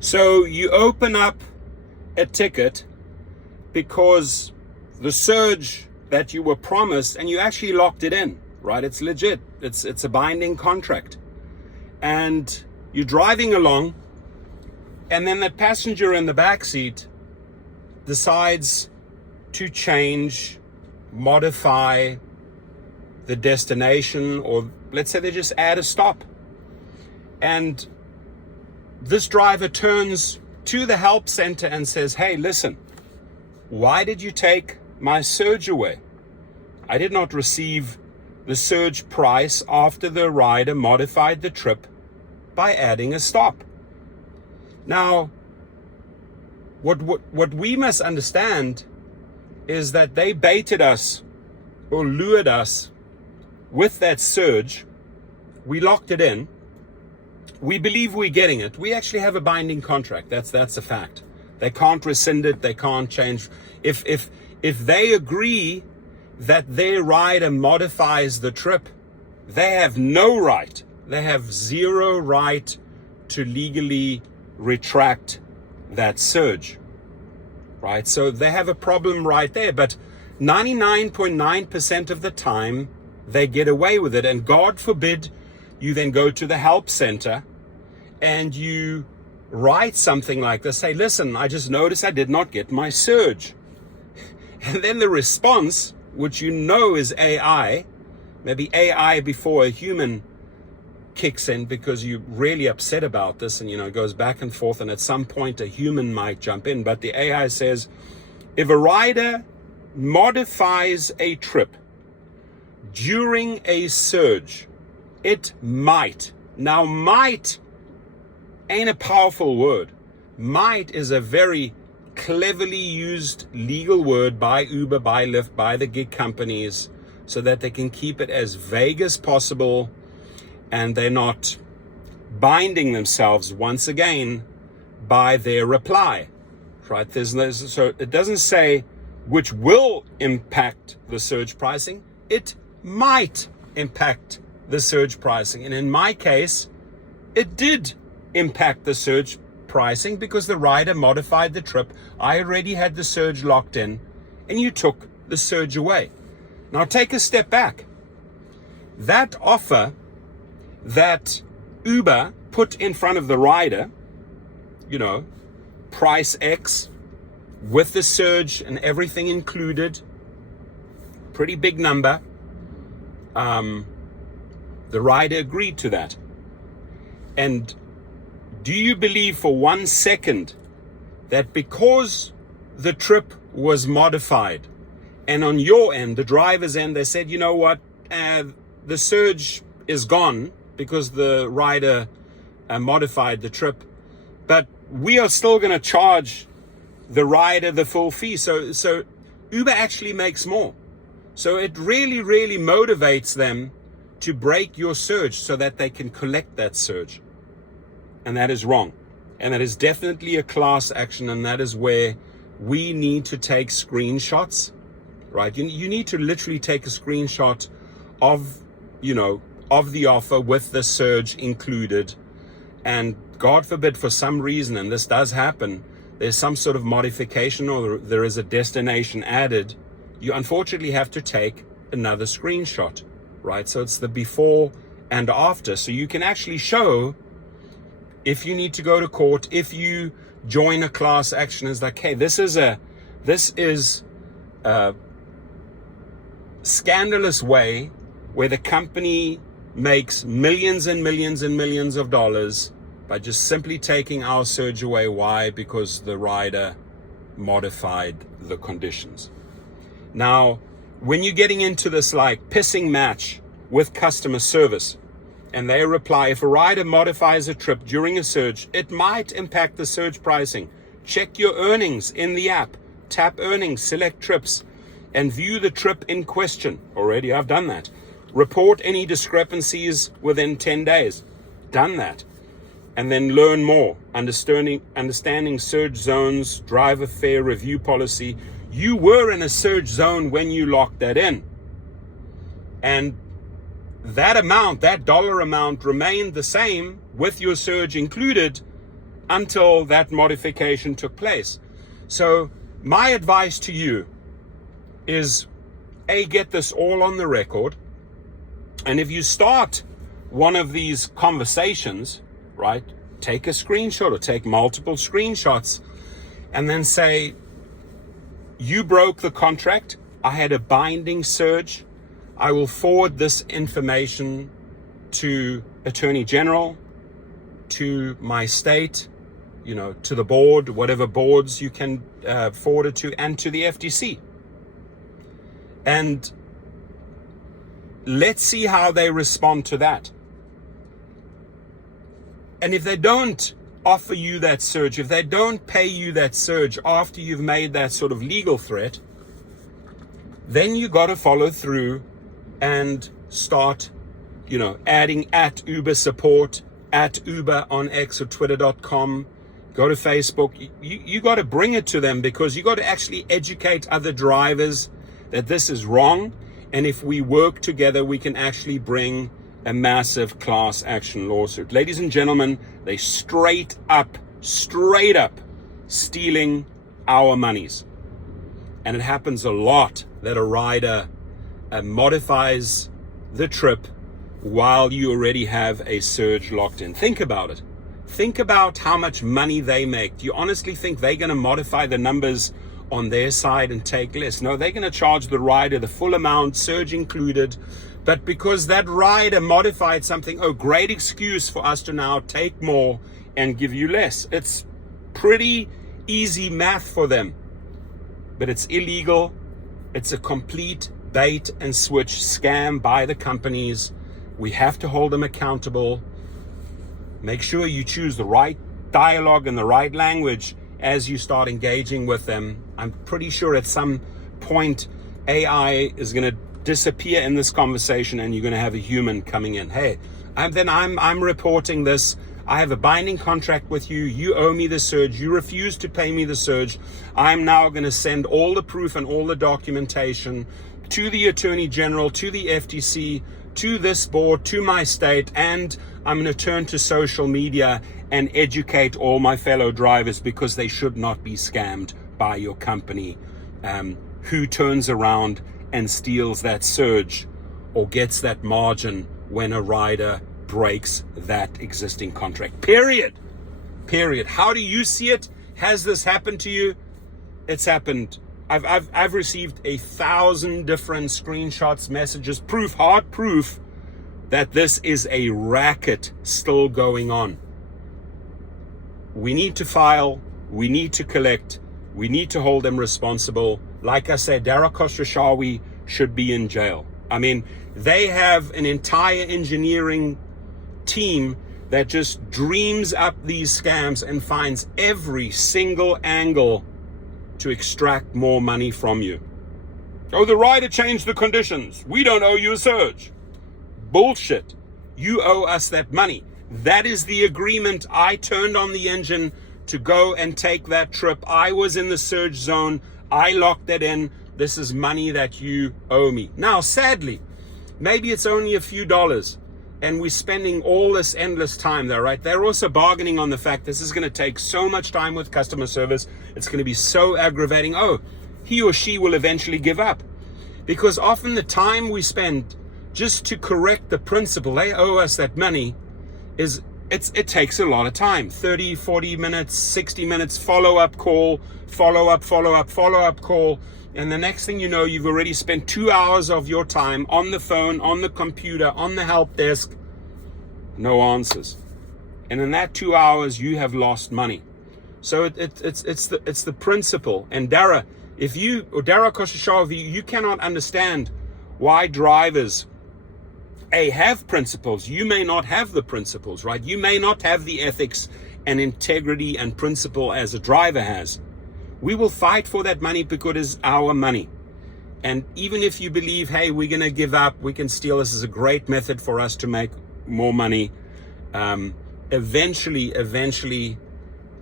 So you open up a ticket because the surge that you were promised, and you actually locked it in, right? It's legit. It's a binding contract. And you're driving along, and then that passenger in the back seat decides to change, modify the destination, or let's say they just add a stop. And this driver turns to the help center and says, hey, listen, why did you take my surge away? I did not receive the surge price after the rider modified the trip by adding a stop. Now, what we must understand is that they baited us or lured us with that surge. We locked it in. We believe we're getting it. We actually have a binding contract. That's a fact. They can't rescind it. They can't change. If they agree that their rider modifies the trip, they have no right. They have zero right to legally retract that surge, right? So they have a problem right there. But 99.9% of the time, they get away with it. And God forbid you then go to the help center and you write something like this. Say, listen, I just noticed I did not get my surge. And then the response, which you know is AI, maybe AI before a human kicks in because you're really upset about this, and it goes back and forth, and at some point a human might jump in. But the AI says, if a rider modifies a trip during a surge, it might. Now, might ain't a powerful word. Might is a very cleverly used legal word by Uber, by Lyft, by the gig companies, so that they can keep it as vague as possible, and they're not binding themselves once again by their reply, right? So it doesn't say which will impact the surge pricing. It might impact the surge pricing. And in my case, it did impact the surge pricing because the rider modified the trip. I already had the surge locked in, and you took the surge away. Now take a step back. That offer that Uber put in front of the rider, price X with the surge and everything included, pretty big number. The rider agreed to that. And do you believe for 1 second that because the trip was modified, and on your end, the driver's end, they said, you know what, the surge is gone because the rider modified the trip, but we are still going to charge the rider the full fee. So Uber actually makes more. So it really, really motivates them to break your surge so that they can collect that surge. And that is wrong. And that is definitely a class action. And that is where we need to take screenshots, right? You need to literally take a screenshot of the offer with the surge included. And God forbid, for some reason, and this does happen, there's some sort of modification or there is a destination added, you unfortunately have to take another screenshot, right? So it's the before and after. So you can actually show, if you need to go to court, if you join a class action, is like, hey, this is a scandalous way where the company makes millions and millions and millions of dollars by just simply taking our surge away. Why? Because the rider modified the conditions. Now, when you're getting into this like pissing match with customer service, and they reply, if a rider modifies a trip during a surge, it might impact the surge pricing. Check your earnings in the app, tap earnings, select trips, and view the trip in question. Already, I've done that. Report any discrepancies within 10 days. Done that. And then learn more. Understanding surge zones, driver fare review policy. You were in a surge zone when you locked that in. And that amount, that dollar amount, remained the same with your surge included until that modification took place. So my advice to you is, get this all on the record. And if you start one of these conversations, right, take a screenshot or take multiple screenshots and then say, you broke the contract. I had a binding surge. I will forward this information to Attorney General, to my state, to the board, whatever boards you can forward it to, and to the FTC. And let's see how they respond to that. And if they don't offer you that surge, if they don't pay you that surge after you've made that sort of legal threat, then you got to follow through and start, adding at Uber support, at Uber on X or Twitter.com, go to Facebook. You got to bring it to them, because you got to actually educate other drivers that this is wrong. And if we work together, we can actually bring a massive class action lawsuit. Ladies and gentlemen, they straight up stealing our monies. And it happens a lot that a rider modifies the trip while you already have a surge locked in. Think about it. Think about how much money they make. Do you honestly think they're going to modify the numbers on their side and take less? No, they're going to charge the rider the full amount, surge included. But because that rider modified something, great excuse for us to now take more and give you less. It's pretty easy math for them, but it's illegal. It's a complete bait and switch scam by the companies. We have to hold them accountable. Make sure you choose the right dialogue and the right language as you start engaging with them. I'm pretty sure at some point AI is going to disappear in this conversation, and you're going to have a human coming in. Hey, I'm reporting this. I have a binding contract with you. You owe me the surge. You refuse to pay me the surge. I'm now going to send all the proof and all the documentation to the Attorney General, to the FTC, to this board, to my state, and I'm going to turn to social media and educate all my fellow drivers, because they should not be scammed by your company, who turns around and steals that surge or gets that margin when a rider breaks that existing contract. Period. How do you see it? Has this happened to you? It's happened. I've received 1,000 different screenshots, messages, hard proof that this is a racket still going on. We need to file, we need to collect, we need to hold them responsible. Like I said, Dara Khosrowshahi should be in jail. I mean, they have an entire engineering team that just dreams up these scams and finds every single angle to extract more money from you. The rider changed the conditions. We don't owe you a surge. Bullshit. You owe us that money. That is the agreement. I turned on the engine to go and take that trip. I was in the surge zone. I locked it in. This is money that you owe me. Now, sadly, maybe it's only a few dollars, and we're spending all this endless time there, right? They're also bargaining on the fact this is going to take so much time with customer service. It's going to be so aggravating. He or she will eventually give up, because often the time we spend just to correct the principle, they owe us that money, it takes a lot of time. 30, 40 minutes, 60 minutes, follow-up call, follow-up call. And the next thing you know, you've already spent 2 hours of your time on the phone, on the computer, on the help desk. No answers. And in that 2 hours, you have lost money. So it's the principle. And Dara Khosrowshahi, you cannot understand why drivers have principles. You may not have the principles, right? You may not have the ethics and integrity and principle as a driver has. We will fight for that money because it's our money. And even if you believe, hey, we're going to give up, we can steal, this is a great method for us to make more money. Eventually,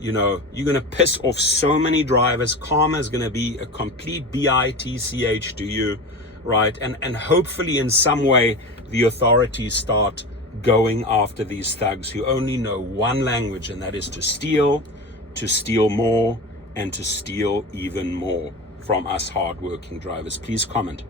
you're going to piss off so many drivers. Karma is going to be a complete bitch to you, right? And hopefully in some way, the authorities start going after these thugs who only know one language, and that is to steal more, and to steal even more from us hardworking drivers. Please comment.